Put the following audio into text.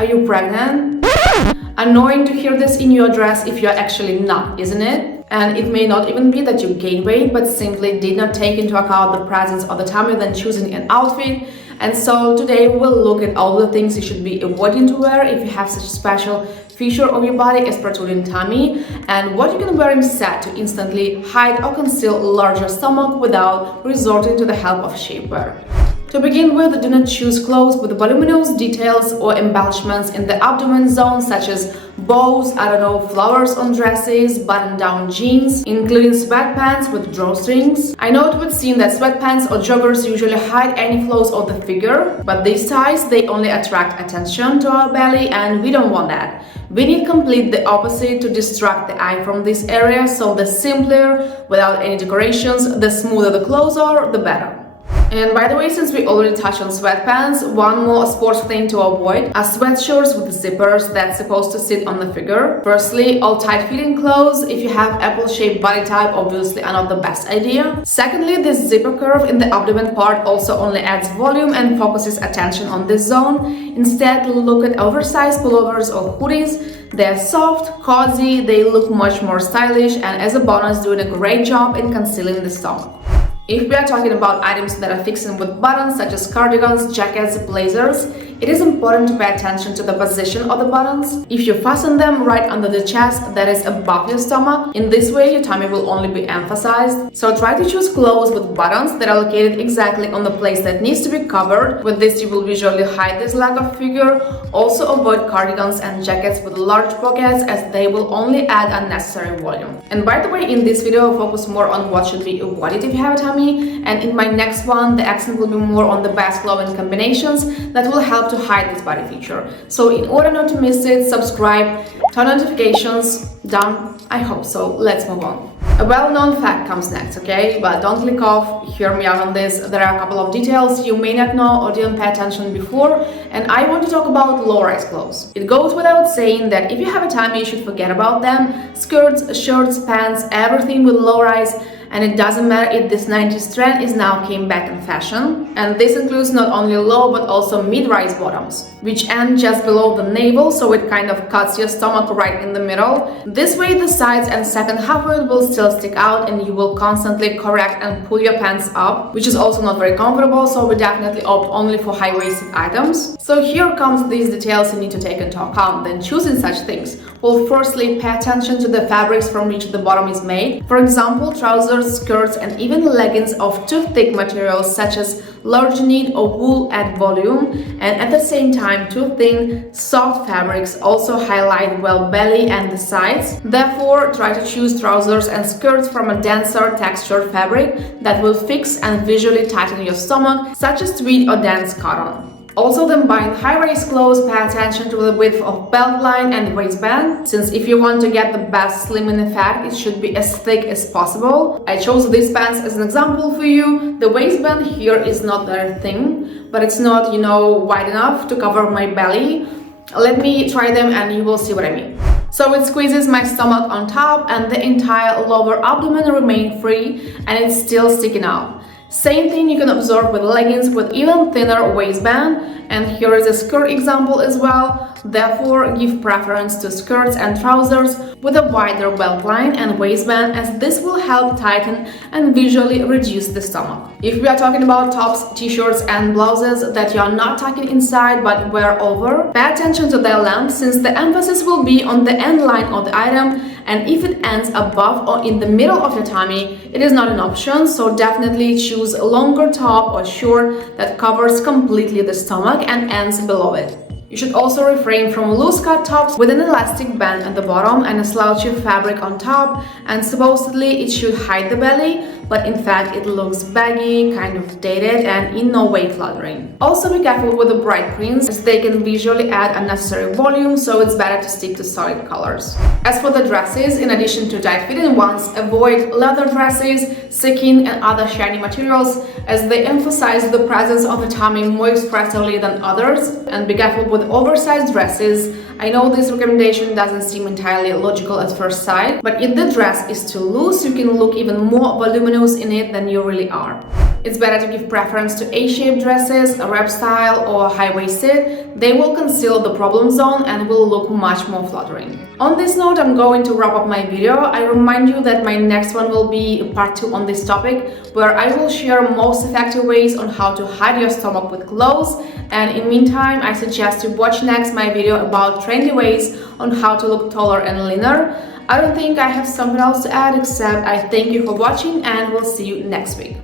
Are you pregnant? Annoying to hear this in your dress if you're actually not, isn't it? And it may not even be that you gained weight, but simply did not take into account the presence of the tummy when choosing an outfit. And so today we'll look at all the things you should be avoiding to wear if you have such a special feature of your body as protruding tummy, and what you can wear instead to instantly hide or conceal a larger stomach without resorting to the help of shapewear. To begin with, do not choose clothes with voluminous details or embellishments in the abdomen zone, such as bows, flowers on dresses, button-down jeans, including sweatpants with drawstrings. I know it would seem that sweatpants or joggers usually hide any flaws of the figure, but these ties, they only attract attention to our belly, and we don't want that. We need complete the opposite to distract the eye from this area, so the simpler, without any decorations, the smoother the clothes are, the better. And by the way, since we already touched on sweatpants, one more sports thing to avoid are sweatshirts with zippers that's supposed to sit on the figure. Firstly, all tight-fitting clothes, if you have apple-shaped body type, obviously are not the best idea. Secondly, this zipper curve in the abdomen part also only adds volume and focuses attention on this zone. Instead, look at oversized pullovers or hoodies. They're soft, cozy, they look much more stylish, and as a bonus, doing a great job in concealing the stomach. If we are talking about items that are fixed with buttons, such as cardigans, jackets, blazers, it is important to pay attention to the position of the buttons. If you fasten them right under the chest, that is above your stomach, in this way your tummy will only be emphasized. So try to choose clothes with buttons that are located exactly on the place that needs to be covered. With this, you will visually hide this lack of figure. Also avoid cardigans and jackets with large pockets, as they will only add unnecessary volume. And by the way, in this video, I'll focus more on what should be avoided if you have a tummy, and in my next one, the accent will be more on the best clothing combinations that will help to hide this body feature. So in order not to miss it, subscribe, turn notifications, done? I hope so. Let's move on. A well-known fact comes next, okay? But don't click off, hear me out on this. There are a couple of details you may not know or didn't pay attention before, and I want to talk about low-rise clothes. It goes without saying that if you have a tummy, you should forget about them. Skirts, shirts, pants, everything with low-rise. And it doesn't matter if this 90s trend is now came back in fashion. And this includes not only low but also mid-rise bottoms, which end just below the navel, so it kind of cuts your stomach right in the middle. This way the sides and second half of it will still stick out, and you will constantly correct and pull your pants up, which is also not very comfortable, so we definitely opt only for high-waisted items. So here comes these details you need to take into account when choosing such things. Well, firstly, pay attention to the fabrics from which the bottom is made. For example, trousers, skirts, and even leggings of too thick materials such as large knit or wool add volume, and at the same time too thin, soft fabrics also highlight well belly and the sides. Therefore, try to choose trousers and skirts from a denser textured fabric that will fix and visually tighten your stomach, such as tweed or dense cotton. Also, when buying high-rise clothes, pay attention to the width of belt line and waistband, since if you want to get the best slimming effect, it should be as thick as possible. I chose these pants as an example for you. The waistband here is not very thin, but it's not, wide enough to cover my belly. Let me try them and you will see what I mean. So it squeezes my stomach on top and the entire lower abdomen remain free, and it's still sticking out. Same thing you can observe with leggings with even thinner waistband, and here is a skirt example as well. Therefore, give preference to skirts and trousers with a wider belt line and waistband, as this will help tighten and visually reduce the stomach. If we are talking about tops, t-shirts and blouses that you are not tucking inside but wear over, pay attention to their length, since the emphasis will be on the end line of the item, and if it ends above or in the middle of your tummy, it is not an option, so definitely choose a longer top or short that covers completely the stomach and ends below it. You should also refrain from loose-cut tops with an elastic band at the bottom and a slouchy fabric on top, and supposedly it should hide the belly, but in fact it looks baggy, kind of dated, and in no way flattering. Also be careful with the bright prints, as they can visually add unnecessary volume, so it's better to stick to solid colors. As for the dresses, in addition to tight-fitting ones, avoid leather dresses, sequin, and other shiny materials, as they emphasize the presence of the tummy more expressively than others, and be careful with oversized dresses. I know this recommendation doesn't seem entirely logical at first sight, but if the dress is too loose, you can look even more voluminous in it than you really are. It's better to give preference to A-shaped dresses, a wrap style or high-waisted. They will conceal the problem zone and will look much more flattering. On this note, I'm going to wrap up my video. I remind you that my next one will be part 2 on this topic, where I will share most effective ways on how to hide your stomach with clothes. And in the meantime, I suggest you watch next my video about trendy ways on how to look taller and leaner. I don't think I have something else to add, except I thank you for watching and we'll see you next week.